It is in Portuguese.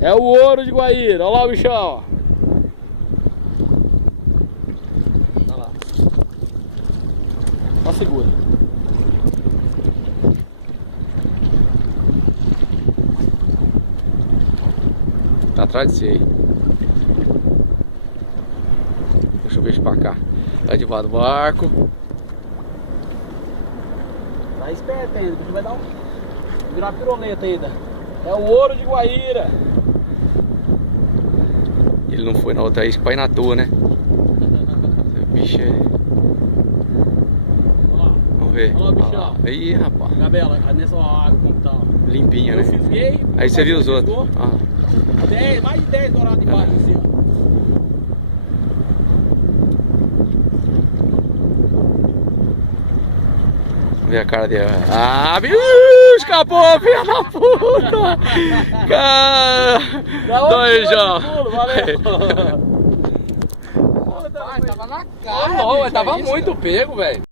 É o ouro de Guaíra, olha lá o bichão, ó. Olha lá. Só segura. Tá atrás de você aí. Deixa eu ver pra cá. Tá debaixo do barco. Tá esperto ainda, porque vai dar virar uma piroleta ainda. É o ouro de Guaíra. Ele não foi na outra isca pra ir na toa, né? Esse bicho é... Olha lá. Vamos ver. Olha lá o bichão. Aí, rapaz. Gabriela, nessa água como tá. Limpinha, né? Eu fisguei. Aí você viu os outros. Mais de 10 dourados embaixo assim, ó. Vê a cara dele. Ah, escapou, filha da puta! Dois, João. Valeu. Tava na cara. Não, tava muito pego, velho.